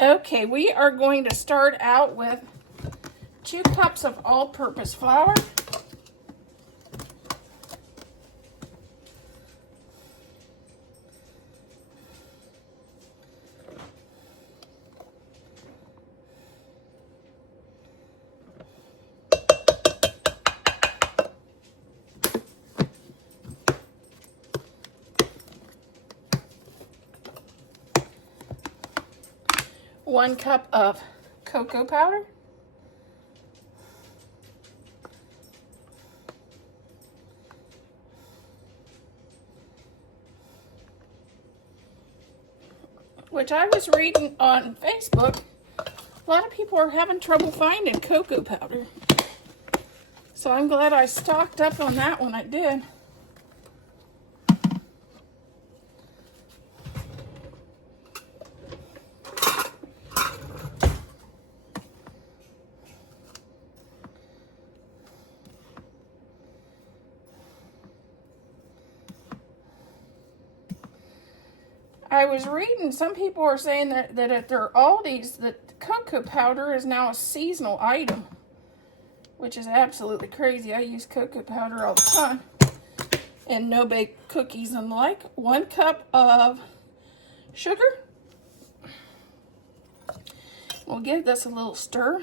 Okay, we are going to start out with 2 cups of all-purpose flour. One cup of cocoa powder. Which I was reading on Facebook, a lot of people are having trouble finding cocoa powder. So I'm glad I stocked up on that when I did. I was reading, some people are saying that at their Aldi's, that cocoa powder is now a seasonal item, which is absolutely crazy. I use cocoa powder all the time, and no-bake cookies and the like. 1 cup of sugar. We'll give this a little stir.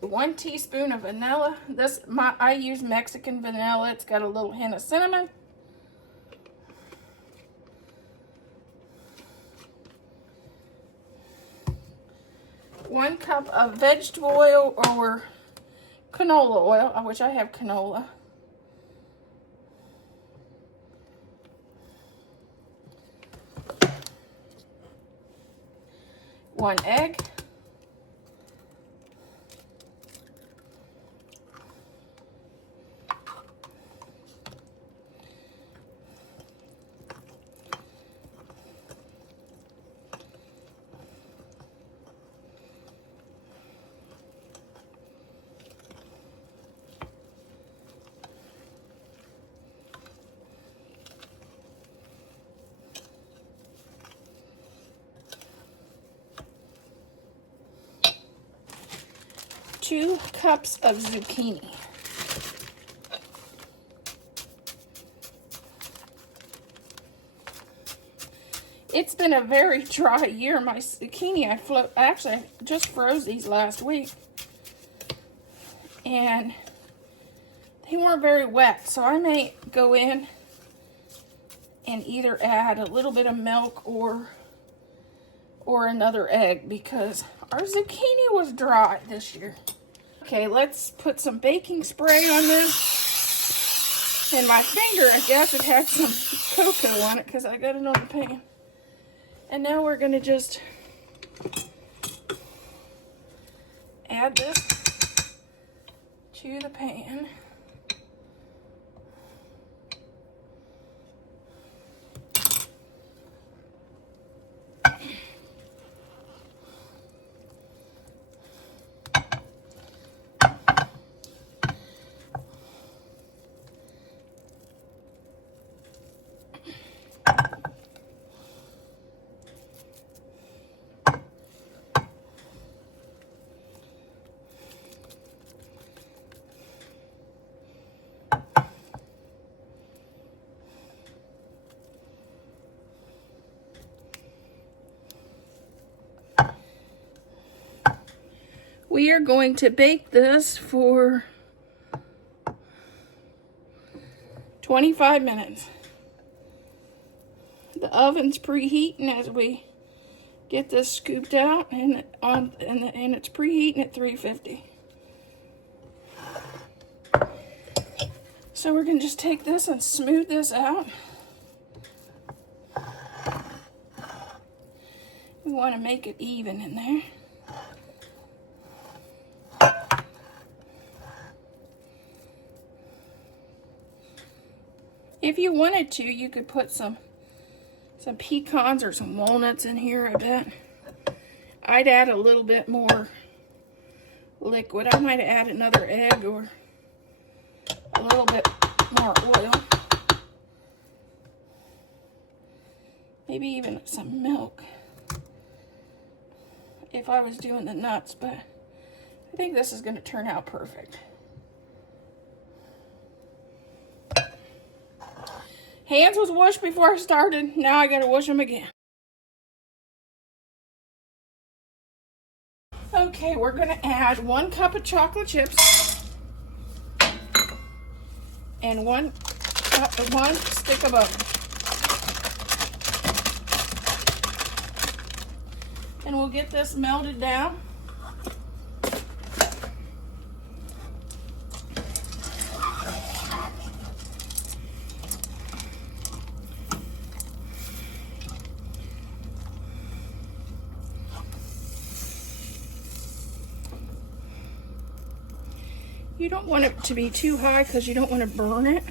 One teaspoon of vanilla. I use Mexican vanilla. It's got a little hint of cinnamon. One cup of vegetable oil or canola oil, which I have canola. One egg. Two cups of zucchini. It's been a very dry year. My zucchini, actually, I just froze these last week. And they weren't very wet, so I may go in and either add a little bit of milk or another egg, because our zucchini was dry this year. Okay, let's put some baking spray on this. And my finger, I guess it had some cocoa on it because I got it on the pan. And now we're going to just add this to the pan. We are going to bake this for 25 minutes. The oven's preheating as we get this scooped out, and it's preheating at 350. So we're going to just take this and smooth this out. We want to make it even in there. If you wanted to, you could put some some pecans or some walnuts in here, I bet. I'd add a little bit more liquid. I might add another egg or a little bit more oil. Maybe even some milk if I was doing the nuts, but I think this is going to turn out perfect. Hands was washed before I started. Now I got to wash them again. Okay, we're going to add 1 cup of chocolate chips and one stick of butter. And we'll get this melted down. You don't want it to be too high because you don't want to burn it.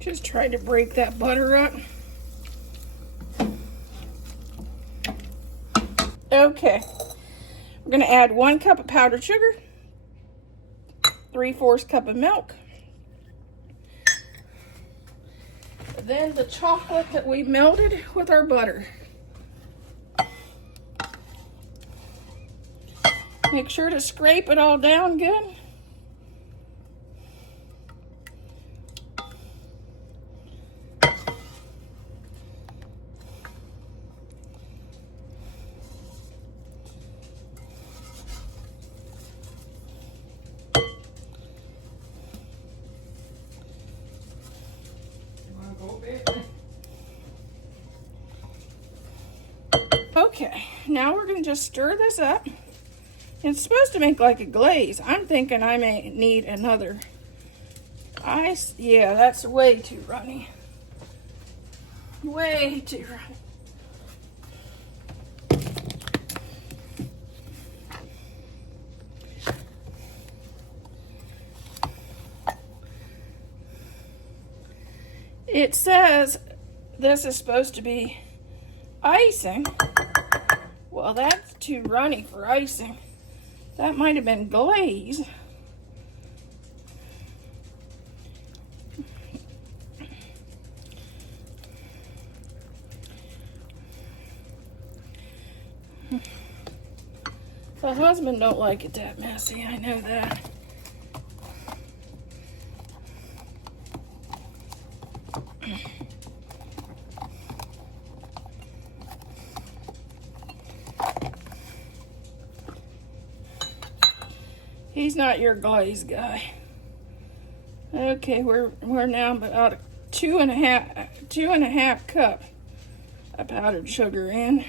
Just try to break that butter up. Okay, we're going to add 1 cup of powdered sugar, 3/4 cup of milk, then the chocolate that we melted with our butter. Make sure to scrape it all down good. Okay, now we're going to just stir this up. It's supposed to make like a glaze. I'm thinking I may need another ice. Yeah, that's way too runny. Way too runny. It says this is supposed to be icing. Well, that's too runny for icing. That might have been glaze. The husband don't like it that messy, I know that. He's not your glaze guy. Okay, we're now about a two and a half cup of powdered sugar in.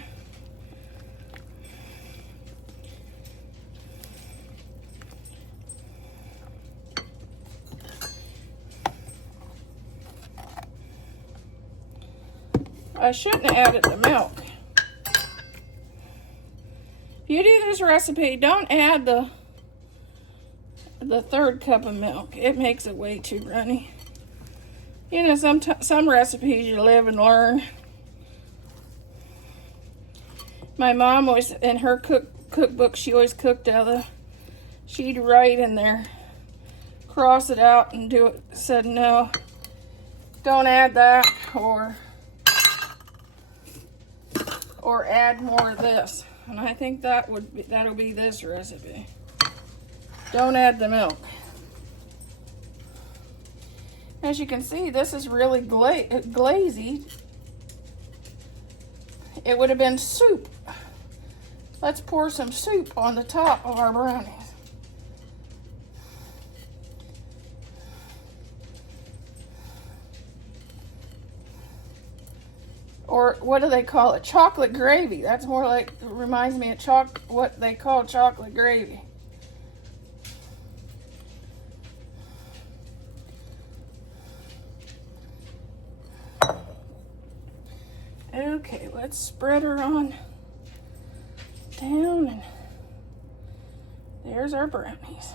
I shouldn't have added the milk. If you do this recipe, don't add the 3rd cup of milk. It makes it way too runny. You know, some recipes you live and learn. My mom always, in her cookbook, she always cooked out of she'd write in there, cross it out and do it, said no, don't add that, or add more of this. And I think that'll be this recipe. Don't add the milk. As you can see, this is really glazy. It would have been soup. Let's pour some soup on the top of our brownies. Or what do they call it? Chocolate gravy. That's more like, it reminds me of what they call chocolate gravy. Okay, let's spread her on down, and there's our brownies.